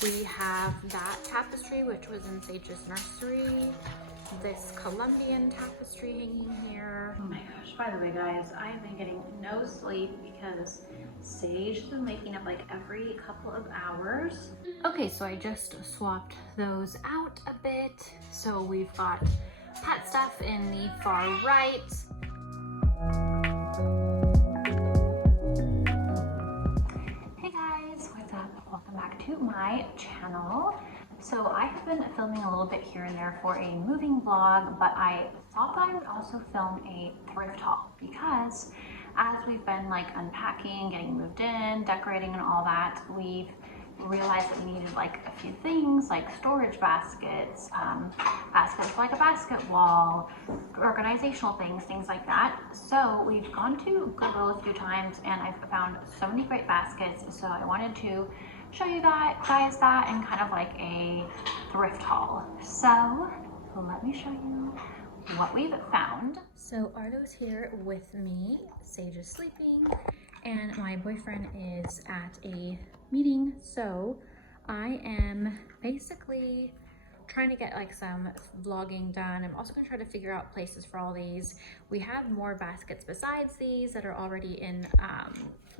We have that tapestry, which was in Sage's nursery. This Colombian tapestry hanging here. Oh my gosh, by the way guys, I have been getting no sleep because Sage has been waking up like every couple of hours. Okay, so I just swapped those out a bit. So we've got pet stuff in the far right. Hey guys, what's up? Welcome back to my channel. So I have been filming a little bit here and there for a moving vlog, but I thought that I would also film a thrift haul because as we've been like unpacking, getting moved in, decorating and all that, we've realized that we needed like a few things like storage baskets, baskets for like a basket wall, organizational things like that. So we've gone to Goodwill a few times and I've found so many great baskets. So I wanted to show you guys that and kind of like a thrift haul. So let me show you what we've found. So Arlo's here with me, Sage is sleeping, and my boyfriend is at a meeting. So I am basically trying to get like some vlogging done. I'm also gonna try to figure out places for all these. We have more baskets besides these that are already in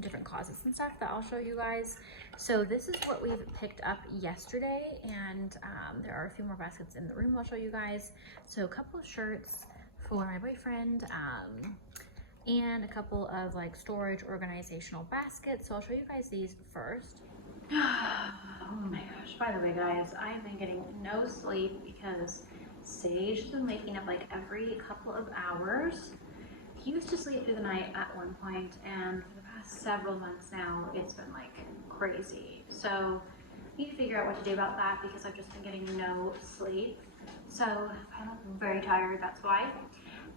different closets and stuff that I'll show you guys. So this is what we've picked up yesterday, and there are a few more baskets in the room I'll show you guys. So a couple of shirts for my boyfriend, and a couple of like storage organizational baskets. So I'll show you guys these first. Oh my gosh, by the way guys, I've been getting no sleep because Sage has been waking up like every couple of hours. He used to sleep through the night at one point, and for the past several months now, it's been like crazy. So I need to figure out what to do about that because I've just been getting no sleep. So I'm very tired, that's why.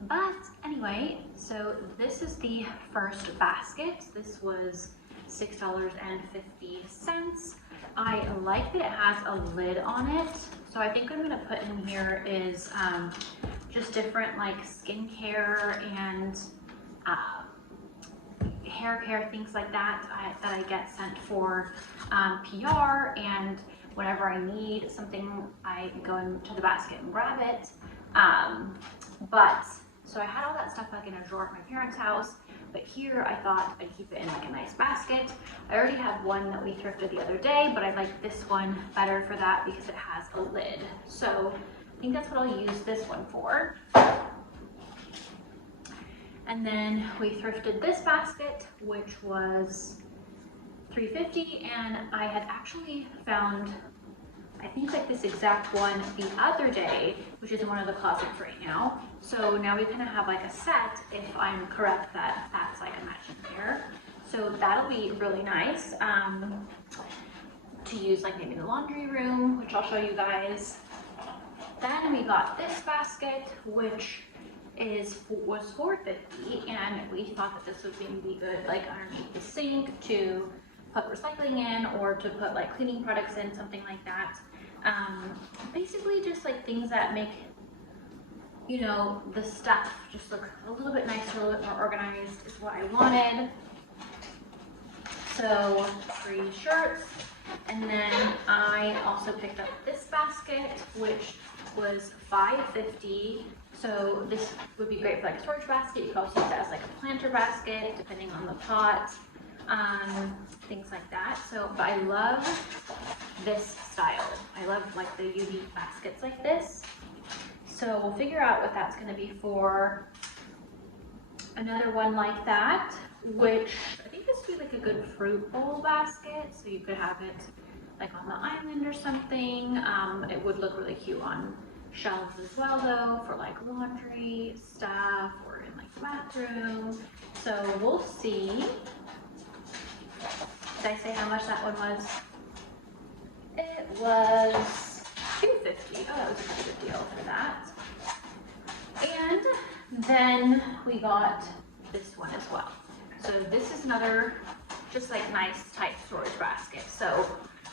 But anyway, so this is the first basket. This was $6.50. I like that it has a lid on it. So I think what I'm gonna put in here is just different like skincare and hair care, things like that that I get sent for PR, and whenever I need something, I go into the basket and grab it. So I had all that stuff like in a drawer at my parents' house, but here I thought I'd keep it in like a nice basket. I already have one that we thrifted the other day, but I like this one better for that because it has a lid. So I think that's what I'll use this one for. And then we thrifted this basket, which was $3.50, and I had actually found, I think like this exact one the other day, which is in one of the closets right now. So now we kind of have like a set, if I'm correct, that that's like a matching pair. So that'll be really nice to use like maybe in the laundry room, which I'll show you guys. Then we got this basket, which was $4.50, and we thought that this would be good like underneath the sink to put recycling in or to put like cleaning products in, something like that. Basically just like things that make, you know, the stuff just look a little bit nicer, a little bit more organized is what I wanted. So 3 shirts, and then I also picked up this basket, which was $5.50. So this would be great for like a storage basket. You could also use it as like a planter basket, depending on the pot, things like that. So, but I love this style. I love like the unique baskets like this. So we'll figure out what that's gonna be for. Another one like that, which I think this would be like a good fruit bowl basket. So you could have it like on the island or something. It would look really cute on shelves as well though, for like laundry stuff or in like the bathroom. So we'll see. Did I say how much that one was? It was $2.50. Oh, that was a pretty good deal for that. And then we got this one as well. So this is another just like nice tight storage basket. So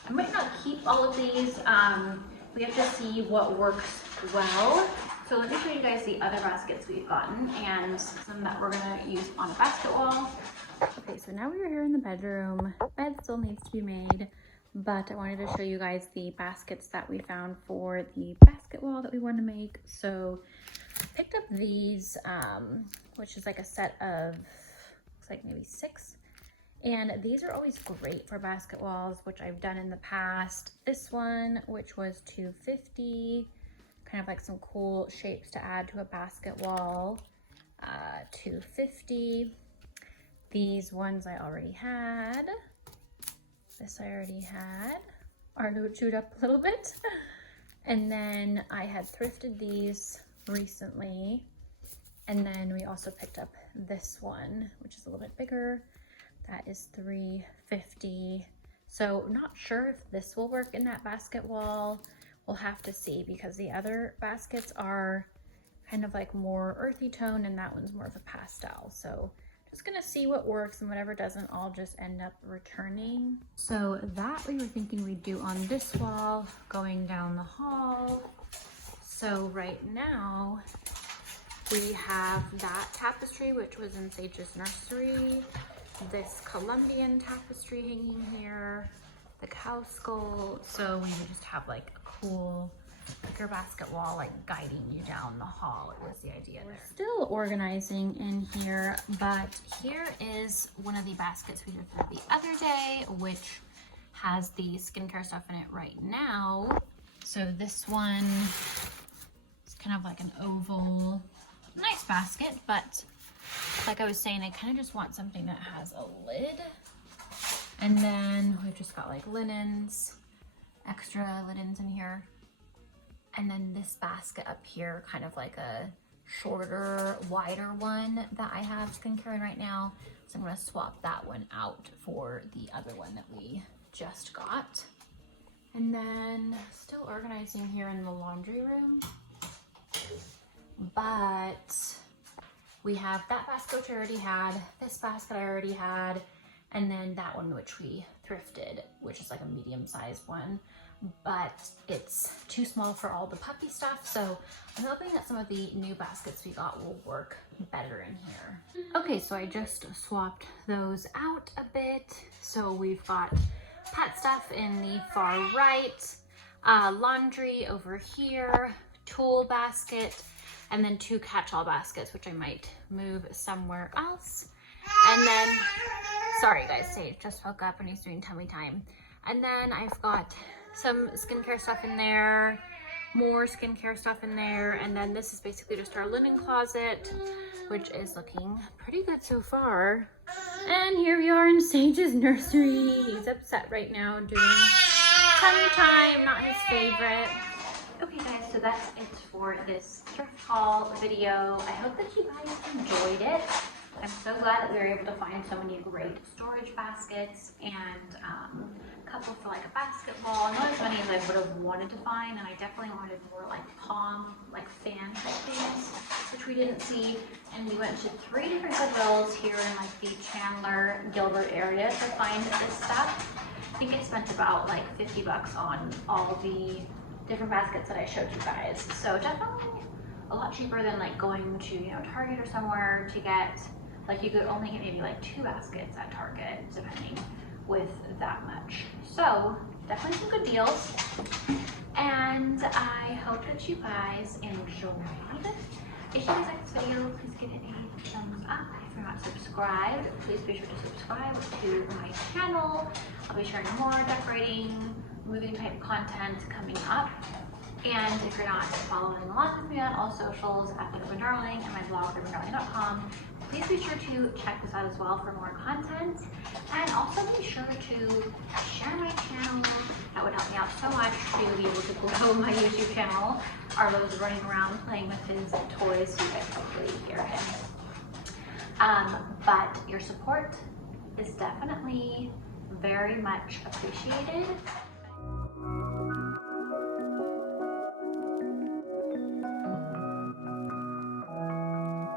I might not keep all of these. We have to see what works well. So let me show you guys the other baskets we've gotten and some that we're gonna use on a basket wall. Okay, so now we are here in the bedroom. Bed still needs to be made. but I wanted to show you guys the baskets that we found for the basket wall that we want to make. So picked up these, which is like a set of, looks like maybe 6. And these are always great for basket walls, which I've done in the past. This one, which was $2.50, kind of like some cool shapes to add to a basket wall, $2.50. These ones I already had. This I already had, are chewed up a little bit. And then I had thrifted these recently. And then we also picked up this one, which is a little bit bigger. That is $3.50. So not sure if this will work in that basket wall. We'll have to see, because the other baskets are kind of like more earthy tone and that one's more of a pastel. So just gonna see what works, and whatever doesn't, I'll just end up returning. So that we were thinking we'd do on this wall going down the hall. So right now we have that tapestry, which was in Sage's nursery, this Colombian tapestry hanging here, the cow skull. So we would just have like a cool thicker basket wall like guiding you down the hall. It was the idea. We're still organizing in here, but here is one of the baskets we did for the other day, which has the skincare stuff in it right now. So this one is kind of like an oval, nice basket, but like I was saying, I kind of just want something that has a lid. And then we've just got like linens, extra linens in here. And then this basket up here, kind of like a shorter, wider one that I have skincare in right now. So I'm gonna swap that one out for the other one that we just got. And then still organizing here in the laundry room. But we have that basket which I already had, this basket I already had, and then that one which we thrifted, which is like a medium-sized one. But it's too small for all the puppy stuff, so I'm hoping that some of the new baskets we got will work better in here. Okay, so I just swapped those out a bit. So we've got pet stuff in the far right, laundry over here, tool basket, and then 2 catch-all baskets, which I might move somewhere else. And then, sorry guys, Sage just woke up and he's doing tummy time. And then I've got some skincare stuff in there, more skincare stuff in there, and then this is basically just our linen closet, which is looking pretty good so far. And here we are in Sage's nursery. He's upset right now doing tummy time, not his favorite. Okay guys, so that's it for this thrift haul video. I hope that you guys enjoyed it. I'm so glad that we were able to find so many great storage baskets and a couple for like a basket wall. Not as many as I would have wanted to find, and I definitely wanted more like palm, like fan type things, which we didn't see. And we went to 3 different Goodwills here in like the Chandler, Gilbert area to find this stuff. I think I spent about like 50 bucks on all the different baskets that I showed you guys. So definitely a lot cheaper than like going to, you know, Target or somewhere to get, like you could only get maybe like 2 baskets at Target, depending, with that much. So definitely some good deals. And I hope that you guys enjoyed. If you guys like this video, please give it a thumbs up. If you're not subscribed, please be sure to subscribe to my channel. I'll be sharing more decorating, moving type content coming up. And if you're not following along with me on all socials at The Urban Darling and my blog, urbandarling.com, please be sure to check this out as well for more content. And also be sure to share my channel. That would help me out so much to be able to grow my YouTube channel. Arlo's running around playing with his toys, so you guys hopefully hear him. But your support is definitely very much appreciated.